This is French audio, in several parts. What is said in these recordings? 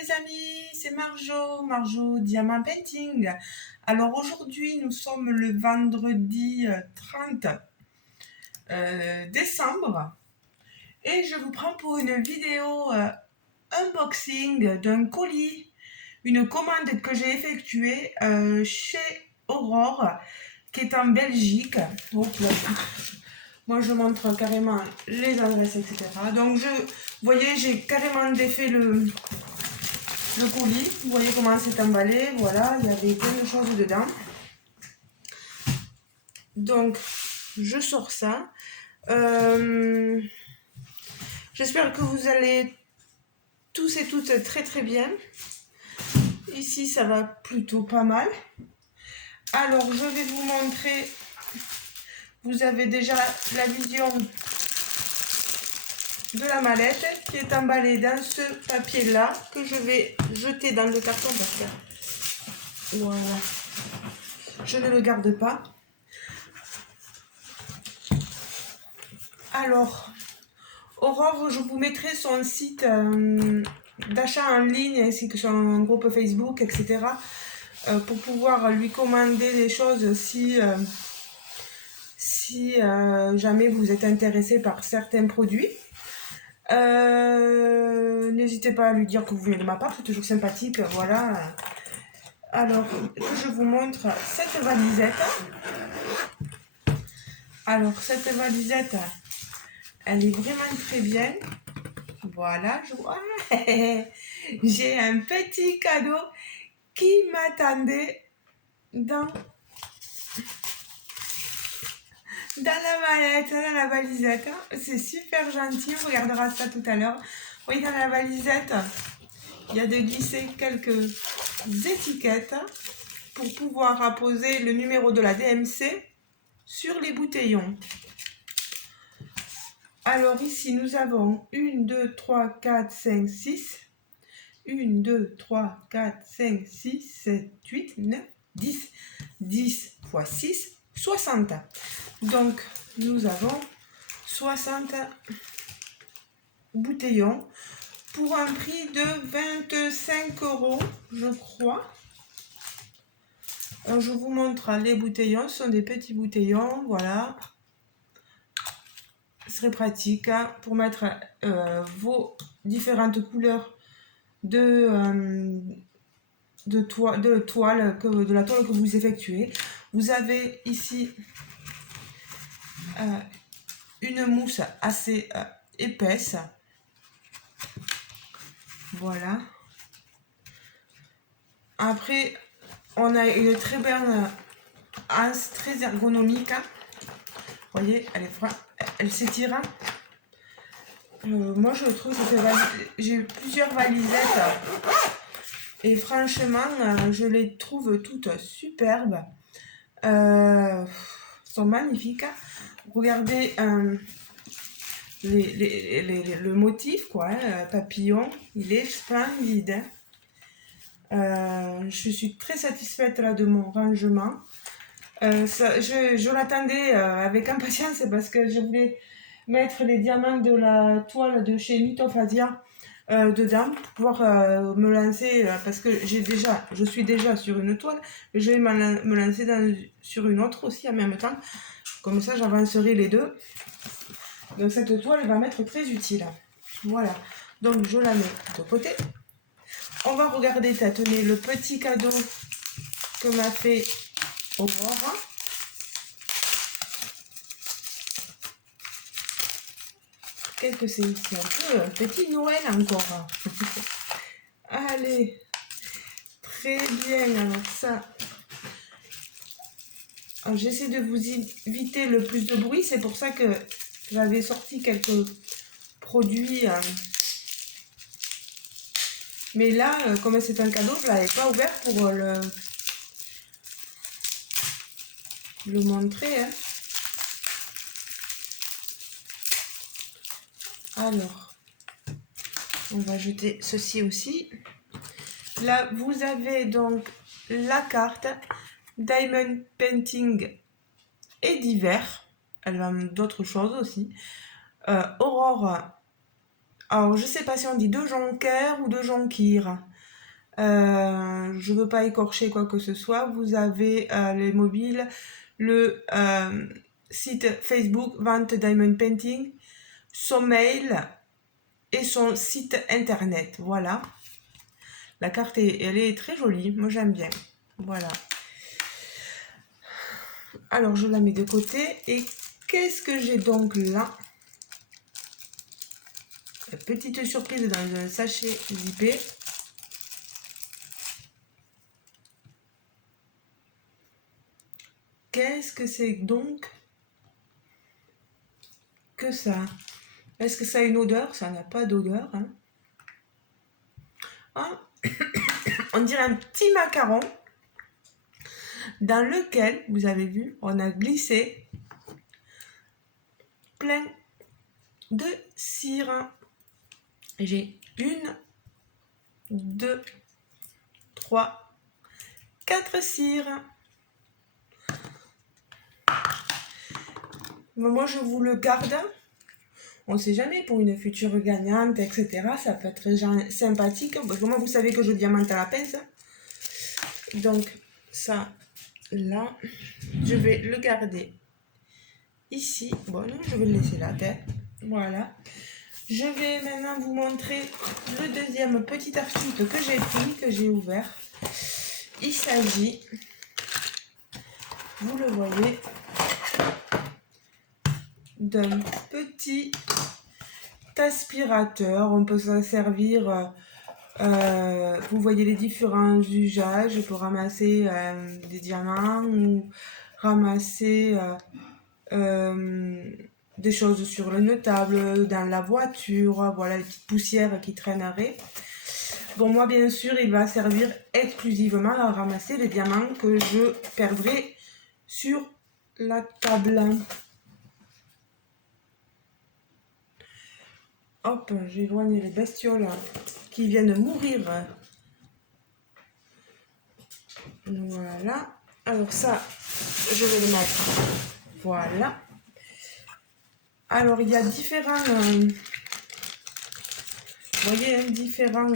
les amis, c'est Marjo Diamant Painting. Alors aujourd'hui nous sommes le vendredi 30 décembre et je vous prends pour une vidéo unboxing d'un colis, une commande que j'ai effectuée chez Aurore qui est en Belgique. Donc là, moi je montre carrément les adresses, etc. Donc vous voyez, j'ai carrément défait le colis. Vous voyez comment c'est emballé. Voilà, il y avait plein de choses dedans. Donc je sors ça. J'espère que vous allez tous et toutes très bien. Ici ça va plutôt pas mal. Alors je vais vous montrer. Vous avez déjà la vision de la mallette qui est emballée dans ce papier là que je vais jeter dans le carton parce que voilà, je ne le garde pas. Alors Aurore, je vous mettrai son site d'achat en ligne ainsi que son groupe Facebook, etc. Pour pouvoir lui commander des choses si jamais vous êtes intéressé par certains produits. N'hésitez pas à lui dire que vous venez de ma part, c'est toujours sympathique. Voilà. Alors, je vous montre cette valisette. Alors, cette valisette, elle est vraiment très bien. Voilà, je vois. J'ai un petit cadeau qui m'attendait dans la mallette, dans la valisette. C'est super gentil, on regardera ça tout à l'heure. Oui, dans la valisette, il y a de glisser quelques étiquettes pour pouvoir apposer le numéro de la DMC sur les bouteillons. Alors ici, nous avons 1, 2, 3, 4, 5, 6. 1, 2, 3, 4, 5, 6, 7, 8, 9, 10. 10 x 6, 60. Donc, nous avons 60 bouteillons pour un prix de 25 €, je crois. Alors, je vous montre les bouteillons. Ce sont des petits bouteillons, voilà. Ce serait pratique pour mettre vos différentes couleurs de la toile que vous effectuez. Vous avez ici une mousse assez épaisse. Voilà. Après, on a une très belle anse, très ergonomique. Vous voyez, elle s'étire. Moi, je trouve que j'ai plusieurs valisettes et franchement, je les trouve toutes superbes. Sont magnifiques. Regardez le motif, quoi, papillon, il est splendide. Je suis très satisfaite là de mon rangement. Je l'attendais avec impatience parce que je voulais mettre les diamants de la toile de chez Nitophasia dedans pour pouvoir me lancer parce que je suis déjà sur une toile, mais je vais me lancer sur une autre aussi en même temps. Comme ça, j'avancerai les deux. Donc cette toile va m'être très utile. Voilà. Donc je la mets de côté. On va regarder, tenez, le petit cadeau que m'a fait Aurore. Qu'est-ce que c'est ici? Un petit Noël encore. Allez. Très bien. Alors ça. J'essaie de vous éviter le plus de bruit. C'est pour ça que j'avais sorti quelques produits. Mais là, comme c'est un cadeau, je ne l'avais pas ouvert pour le montrer. Hein. Alors, on va jeter ceci aussi. Là, vous avez donc la carte Diamond Painting et divers. Elle va d'autres choses aussi. Aurore. Alors, je ne sais pas si on dit de Jonker ou de Jonkir. Je veux pas écorcher quoi que ce soit. Vous avez les mobiles, le site Facebook Vente Diamond Painting, son mail et son site internet. Voilà. La carte, elle est très jolie. Moi, j'aime bien. Voilà. Alors, je la mets de côté. Et qu'est-ce que j'ai donc là? La petite surprise dans un sachet zippé. Qu'est-ce que c'est donc que ça? Est-ce que ça a une odeur? Ça n'a pas d'odeur. Hein. Ah, on dirait un petit macaron dans lequel, vous avez vu, on a glissé plein de cire. J'ai 1, 2, 3, 4 cires. Moi, je vous le garde. On ne sait jamais pour une future gagnante, etc. Ça peut être sympathique. Parce que moi, vous savez que je diamante à la pince. Donc, ça, là, je vais le garder ici. Bon, non, je vais le laisser là. Voilà. Je vais maintenant vous montrer le deuxième petit article que j'ai pris, que j'ai ouvert. Il s'agit, vous le voyez, d'un petit aspirateur. On peut s'en servir, vous voyez les différents usages pour ramasser des diamants ou ramasser des choses sur une table, dans la voiture, voilà les petites poussières qui traîneraient. Bon, moi bien sûr il va servir exclusivement à ramasser les diamants que je perdrai sur la table. Hop, j'éloigne les bestioles qui viennent mourir. Voilà. Alors ça, je vais le mettre. Voilà. Alors il y a différents, vous voyez, hein, différents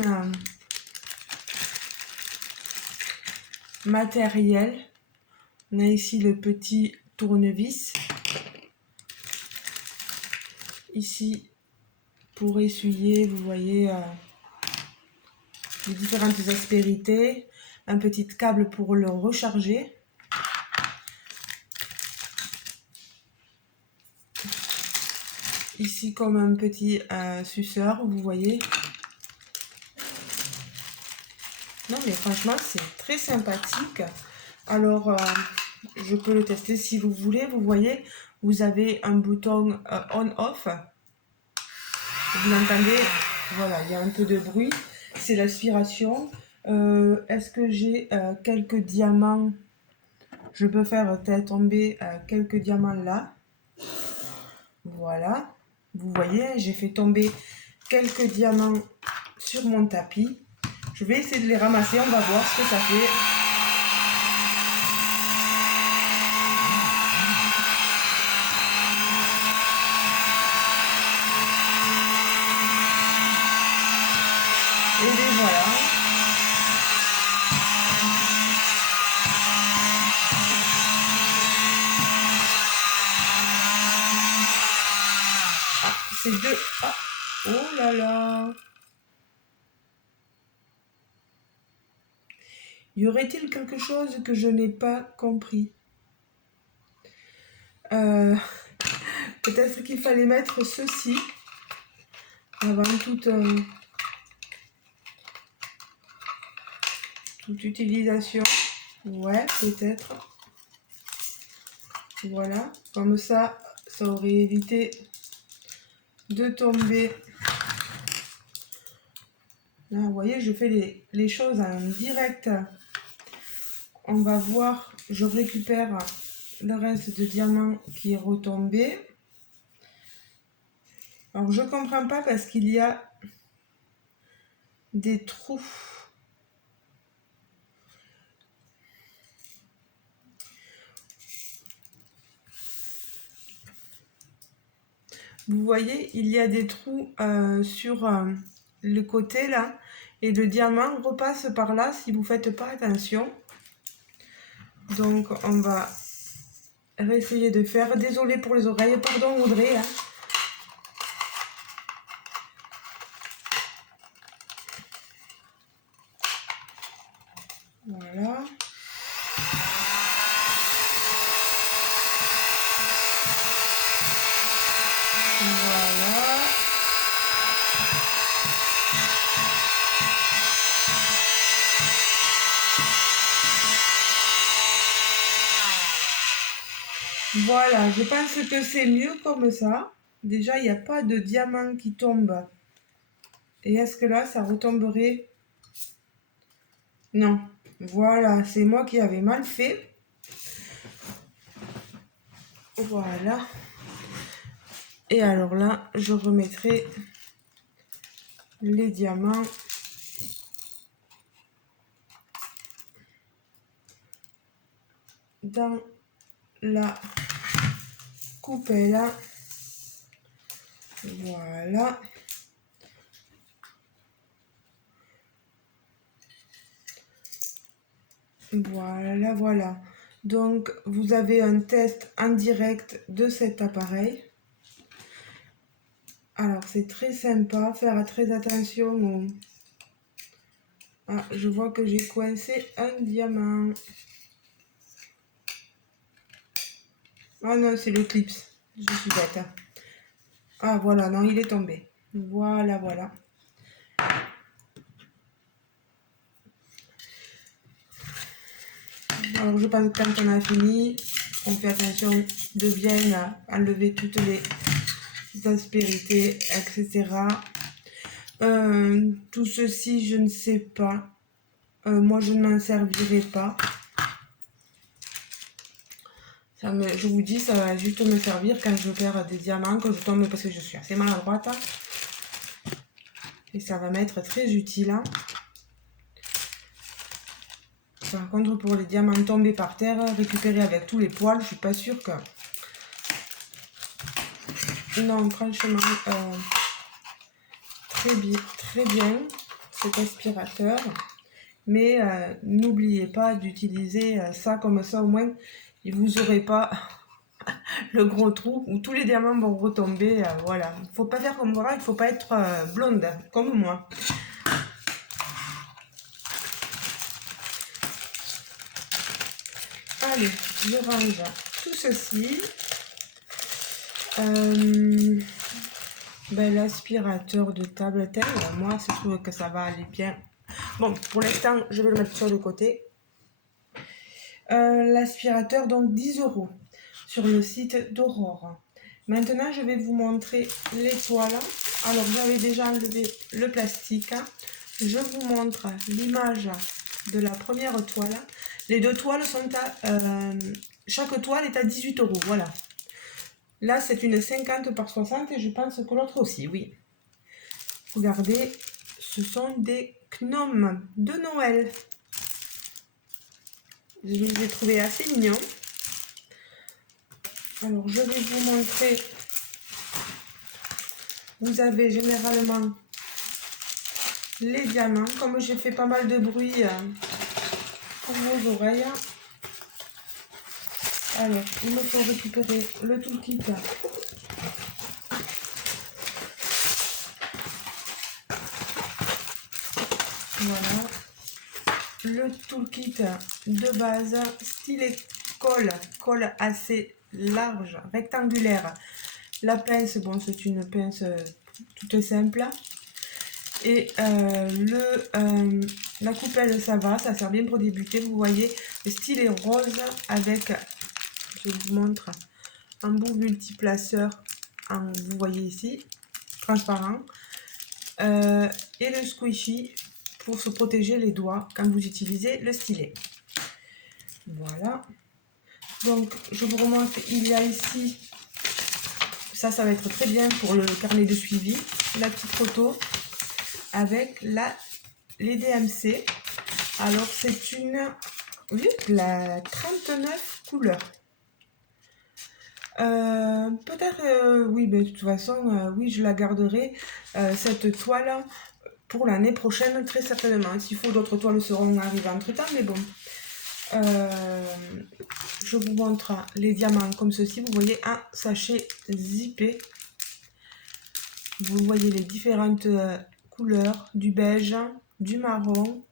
matériels. On a ici le petit tournevis. Ici, pour essuyer, vous voyez les différentes aspérités. Un petit câble pour le recharger. Ici, comme un petit suceur, vous voyez. Non, mais franchement, c'est très sympathique. Alors, je peux le tester si vous voulez. Vous voyez, vous avez un bouton on-off. Vous l'entendez, voilà, il y a un peu de bruit. C'est l'aspiration. Est-ce que j'ai quelques diamants? Je peux faire tomber quelques diamants là. Voilà. Vous voyez, j'ai fait tomber quelques diamants sur mon tapis. Je vais essayer de les ramasser. On va voir ce que ça fait. Et les voilà. Ah, c'est deux. Ah, oh là là. Y aurait-il quelque chose que je n'ai pas compris? Peut-être qu'il fallait mettre ceci avant toute utilisation. Ouais, peut-être. Voilà, comme ça aurait évité de tomber. Là, vous voyez, je fais les choses en direct. On va voir, je récupère le reste de diamant qui est retombé. Alors, je comprends pas parce qu'il y a des trous. Vous voyez, il y a des trous sur le côté là. et le diamant repasse par là si vous ne faites pas attention. Donc on va essayer de faire. Désolée pour les oreilles, pardon Audrey. Hein. Voilà. Voilà. Voilà, je pense que c'est mieux comme ça. Déjà, il n'y a pas de diamant qui tombe. Et est-ce que là, ça retomberait? Non. Voilà, c'est moi qui avais mal fait. Voilà. Et alors là, je remettrai les diamants dans la coupelle. Voilà. Voilà, voilà. Donc, vous avez un test en direct de cet appareil. Alors, c'est très sympa. Faire très attention au... Ah, je vois que j'ai coincé un diamant. Ah non, c'est le clips. Je suis bête. Ah, voilà, non, il est tombé. Voilà, voilà. Alors, je pense que quand on a fini, on fait attention de bien enlever toutes les aspérités, etc. Tout ceci, je ne sais pas. Moi, je ne m'en servirai pas. Je vous dis, ça va juste me servir quand je perds des diamants, que je tombe parce que je suis assez maladroite. Et ça va m'être très utile. Par contre, pour les diamants tombés par terre, récupérés avec tous les poils, je suis pas sûre que... Non, franchement, très bien cet aspirateur. Mais n'oubliez pas d'utiliser ça comme ça, au moins, vous n'aurez pas le gros trou où tous les diamants vont retomber. Voilà, il ne faut pas faire comme moi, il ne faut pas être blonde comme moi. Allez, je range tout ceci. L'aspirateur de table tel, moi je trouve que ça va aller bien. Bon, pour l'instant, je vais le mettre sur le côté. L'aspirateur, donc 10 € sur le site d'Aurore. Maintenant, je vais vous montrer les toiles. Alors, j'avais déjà enlevé le plastique. Je vous montre l'image de la première toile. Les deux toiles sont à... chaque toile est à 18 €, voilà. Là, c'est une 50 par 60 et je pense que l'autre aussi, oui. Regardez, ce sont des gnomes de Noël. Je les ai trouvés assez mignons. Alors, je vais vous montrer. Vous avez généralement les diamants. Comme j'ai fait pas mal de bruit pour vos oreilles. Alors, il me faut récupérer le toolkit. Voilà. Le toolkit de base, stylet colle assez large, rectangulaire. La pince, bon, c'est une pince toute simple. Et la coupelle, ça va, ça sert bien pour débuter. Vous voyez, le stylet rose avec, je vous montre, un bout multiplaceur, vous voyez ici, transparent. Et le squishy pour se protéger les doigts quand vous utilisez le stylet. Voilà. Donc, je vous remontre, il y a ici, ça va être très bien pour le carnet de suivi, la petite photo avec les DMC. Alors, c'est la 39 couleurs. Peut-être, oui, mais de toute façon, oui, je la garderai, cette toile, pour l'année prochaine, très certainement. S'il faut, d'autres toiles seront arrivées entre temps, mais bon. Je vous montre les diamants comme ceci. Vous voyez un sachet zippé. Vous voyez les différentes couleurs, du beige, du marron,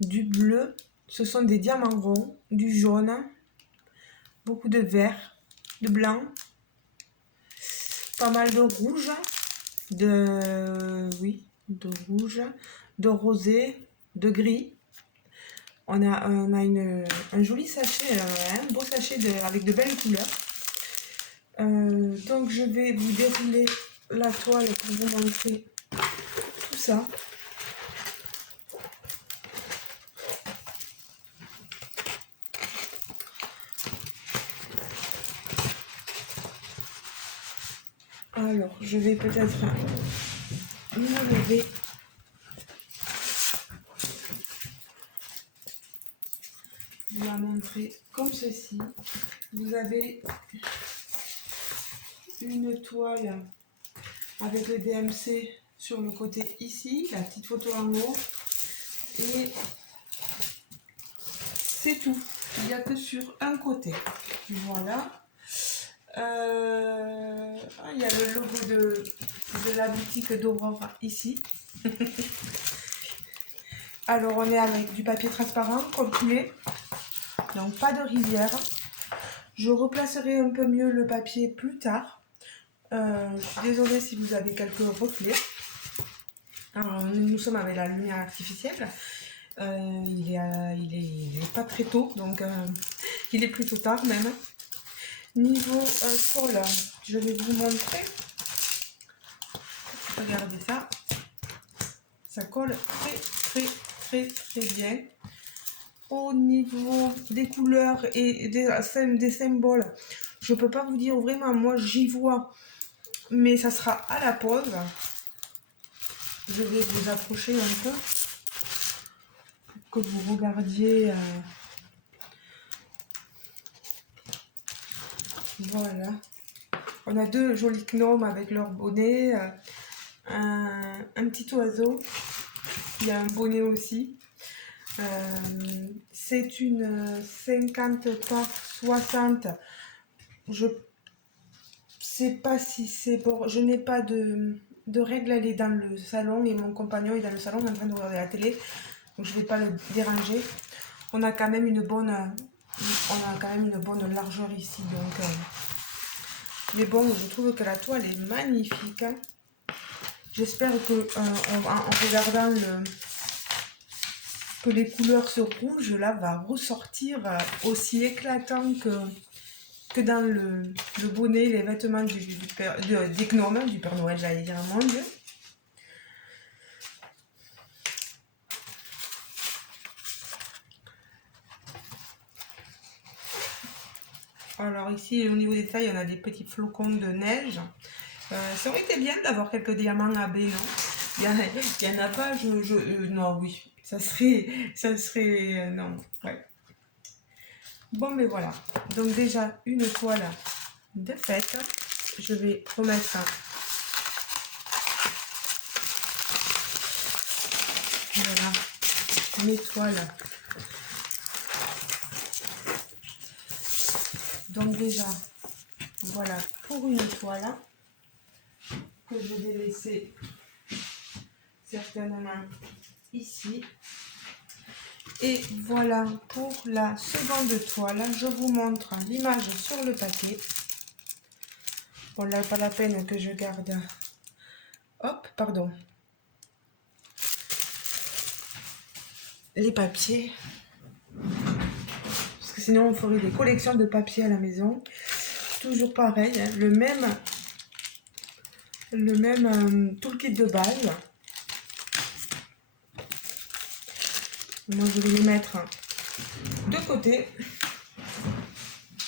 du bleu. Ce sont des diamants ronds, du jaune, beaucoup de vert, de blanc, pas mal de rouge, de rouge, de rosé, de gris. On a un joli sachet, un beau sachet avec de belles couleurs. Donc je vais vous dérouler la toile pour vous montrer tout ça. Alors, je vais peut-être me lever. Vous la montrer comme ceci. Vous avez une toile avec le DMC sur le côté ici, la petite photo en haut. Et c'est tout. Il n'y a que sur un côté. Voilà. Il y a le logo de la boutique d'Aurore ici. Alors on est avec du papier transparent coulé, donc pas de rivière. Je replacerai un peu mieux le papier plus tard. Je suis désolée si vous avez quelques reflets. Alors, nous sommes avec la lumière artificielle. Il est pas très tôt, donc il est plutôt tard même. Niveau colle, je vais vous montrer. Regardez ça. Ça colle très bien. Au niveau des couleurs et des symboles, je peux pas vous dire vraiment, moi j'y vois, mais ça sera à la pause. Je vais vous approcher un peu pour que vous regardiez. Voilà. On a deux jolis gnomes avec leur bonnet, un petit oiseau. Il y a un bonnet aussi. C'est une 50 par 60. Je sais pas si c'est bon. Je n'ai pas de règle. Elle est dans le salon et mon compagnon est dans le salon en train de regarder la télé. Donc je ne vais pas le déranger. On a quand même une bonne largeur ici. Donc, mais bon, je trouve que la toile est magnifique. J'espère que en regardant que les couleurs ce rouge là va ressortir aussi éclatant que dans le bonnet, les vêtements des gnomes, du Père Noël, j'allais dire, mon Dieu. Alors ici, au niveau des tailles, on a des petits flocons de neige. Ça aurait été bien d'avoir quelques diamants AB, non? Il y en a pas, non, oui, ça serait, non, ouais. Bon, mais voilà, donc déjà une toile de fête. Je vais remettre voilà, mes toiles. Donc déjà, voilà pour une toile que je vais laisser certainement ici. Et voilà pour la seconde toile. Je vous montre l'image sur le papier. Bon, là, pas la peine que je garde. Hop, pardon. Les papiers. Parce que sinon, on ferait des collections de papiers à la maison. Toujours pareil, hein, le même toolkit de base. Moi, je vais les mettre de côté.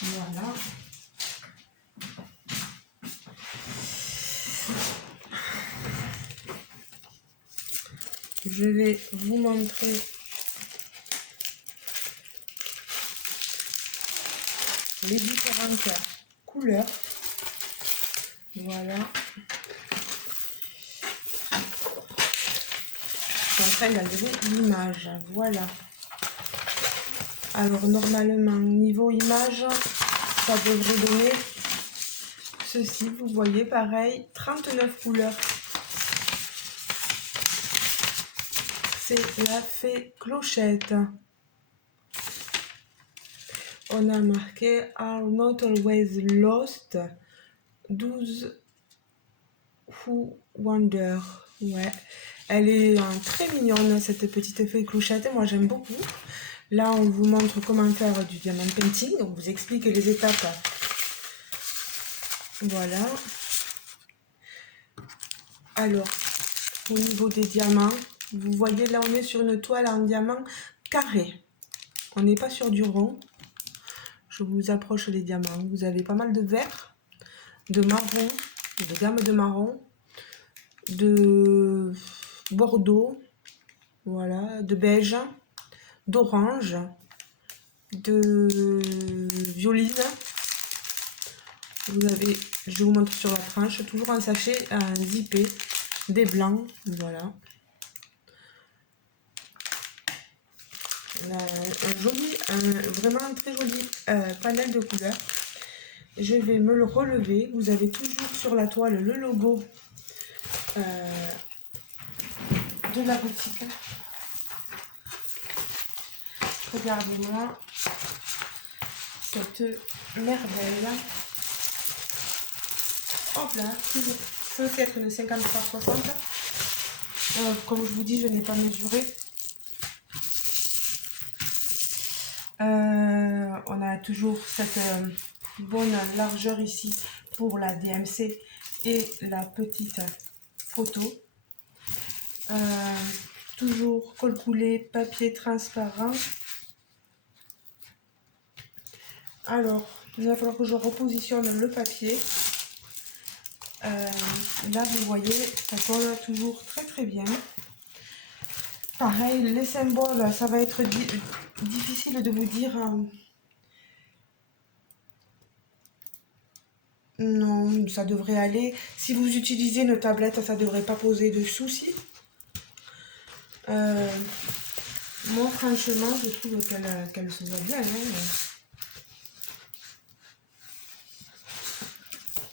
Voilà. Je vais vous montrer les différentes couleurs. Voilà. en train d'enlever l'image. Voilà. Alors normalement, niveau image, ça devrait donner ceci. Vous voyez, pareil, 39 couleurs. C'est la fée Clochette. On a marqué Are not always lost. 12 who wonder. Ouais, elle est très mignonne cette petite fée Clochette. Moi j'aime beaucoup. Là on vous montre comment faire du diamant painting. On vous explique les étapes. Voilà. Alors, au niveau des diamants, vous voyez là on est sur une toile en diamant carré. On n'est pas sur du rond. Je vous approche les diamants. Vous avez pas mal de vert, de marron, de gamme de marron, de bordeaux, voilà, de beige, d'orange, de violine. Vous avez, je vous montre sur la tranche, toujours un sachet zippé, des blancs, voilà. Un joli, vraiment très joli panel de couleurs. Je vais me le relever. Vous avez toujours sur la toile le logo de la boutique. Regardez-moi cette merveille. Hop là, toujours censé être une 53-60. Comme je vous dis, je n'ai pas mesuré. On a toujours cette bonne largeur ici pour la DMC et la petite photo. Toujours col coulé, papier transparent. Alors, il va falloir que je repositionne le papier. Là, vous voyez, ça colle toujours très très bien. Pareil, les symboles, ça va être difficile de vous dire. Non, ça devrait aller. Si vous utilisez une tablette, ça ne devrait pas poser de soucis. Moi, franchement, je trouve qu'elle se voit bien.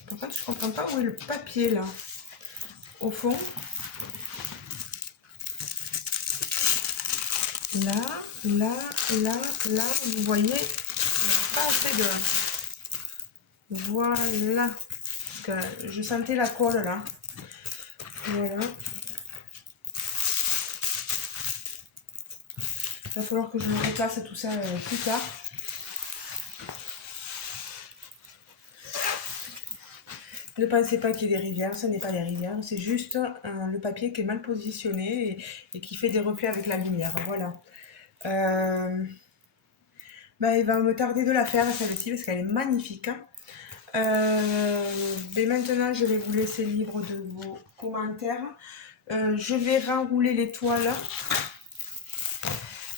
Par contre, je ne comprends pas où est le papier, là. Au fond. Là, vous voyez, il n'y a pas assez de... Voilà. Que je sentais la colle, là. Voilà. Il va falloir que je me replace tout ça plus tard. Ne pensez pas qu'il y ait des rivières, ce n'est pas des rivières, c'est juste le papier qui est mal positionné et qui fait des reflets avec la lumière. Voilà. Il va me tarder de la faire celle-ci parce qu'elle est magnifique. Mais maintenant, je vais vous laisser libre de vos commentaires. Je vais renrouler les toiles.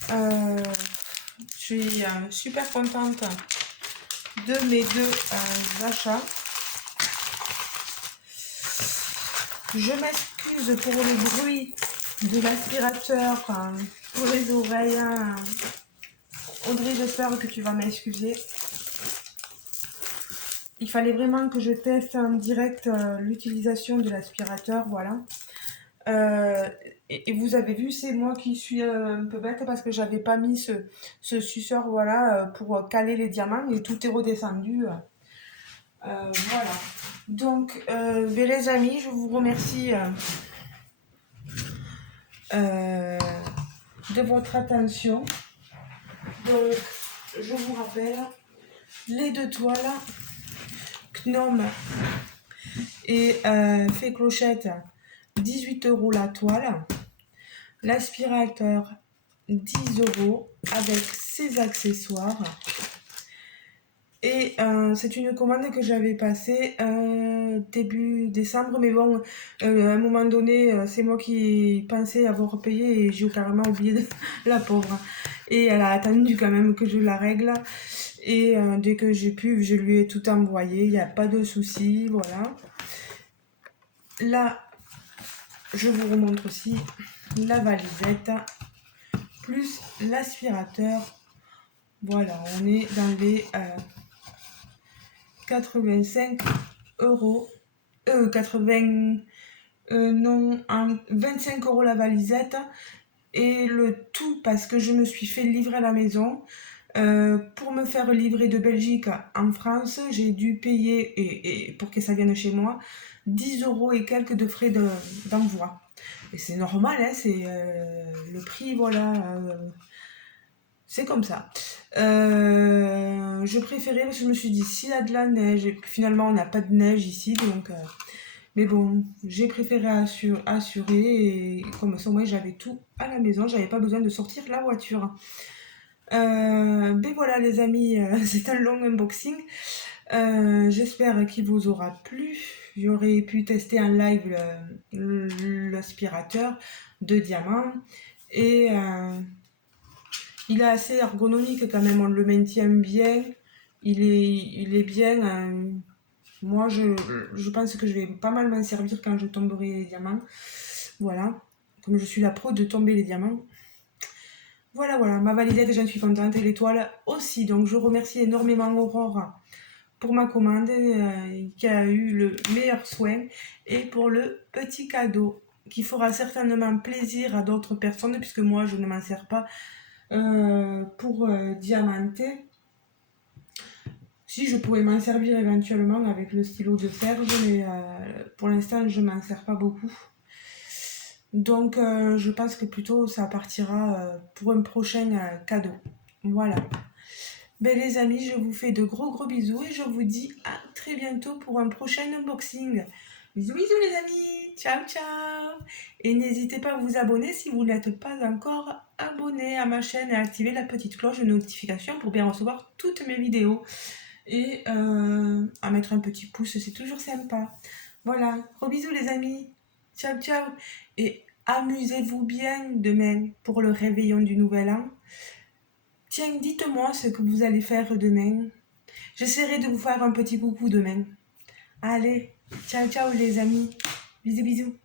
Je suis super contente de mes deux achats. Je m'excuse pour le bruit de l'aspirateur pour les oreilles. Audrey, j'espère que tu vas m'excuser. Il fallait vraiment que je teste en direct l'utilisation de l'aspirateur, voilà. Et vous avez vu, c'est moi qui suis un peu bête parce que j'avais pas mis ce suceur, voilà, pour caler les diamants et tout est redescendu. Voilà. Donc, les amis, je vous remercie de votre attention. Donc, je vous rappelle les deux toiles, Gnome et Fée Clochette, 18 € la toile. L'aspirateur, 10 € avec ses accessoires. Et c'est une commande que j'avais passée début décembre, mais bon, à un moment donné, c'est moi qui pensais avoir payé et j'ai carrément oublié la pauvre. Et elle a attendu quand même que je la règle. Et dès que j'ai pu, je lui ai tout envoyé, il n'y a pas de souci, voilà. Là, je vous remontre aussi la valisette, plus l'aspirateur. Voilà, on est dans les 85 euros. 80, non, 25 euros la valisette. Et le tout parce que je me suis fait livrer à la maison. Pour me faire livrer de Belgique en France, j'ai dû payer, et pour que ça vienne chez moi, 10 euros et quelques de frais d'envoi. Et c'est normal, hein, c'est le prix, voilà, c'est comme ça. Je préférais, parce que je me suis dit, s'il y a de la neige, et puis finalement on n'a pas de neige ici, donc... mais bon, j'ai préféré assurer, et comme ça, moi j'avais tout à la maison, j'avais pas besoin de sortir la voiture. Ben voilà les amis, c'est un long unboxing. J'espère qu'il vous aura plu. J'aurais pu tester en live l'aspirateur de diamant. Et il est assez ergonomique quand même, on le maintient bien. Il est bien. Moi, je pense que je vais pas mal m'en servir quand je tomberai les diamants. Voilà. Comme je suis la pro de tomber les diamants. Voilà, ma valisette, j'en suis contente, et l'étoile aussi. Donc, je remercie énormément Aurore pour ma commande, qui a eu le meilleur soin, et pour le petit cadeau qui fera certainement plaisir à d'autres personnes, puisque moi, je ne m'en sers pas pour diamanter. Si, je pourrais m'en servir éventuellement avec le stylo de Serge, mais pour l'instant, je ne m'en sers pas beaucoup. Donc, je pense que plutôt ça partira pour un prochain cadeau. Voilà. Ben, les amis, je vous fais de gros bisous et je vous dis à très bientôt pour un prochain unboxing. Bisous les amis. Ciao ciao. Et n'hésitez pas à vous abonner si vous n'êtes pas encore abonné à ma chaîne et à activer la petite cloche de notification pour bien recevoir toutes mes vidéos. Et à mettre un petit pouce, c'est toujours sympa. Voilà. Gros bisous les amis. Ciao ciao. Et amusez-vous bien demain pour le réveillon du nouvel an. Tiens, dites-moi ce que vous allez faire demain. J'essaierai de vous faire un petit coucou demain. Allez, ciao ciao les amis. Bisous bisous.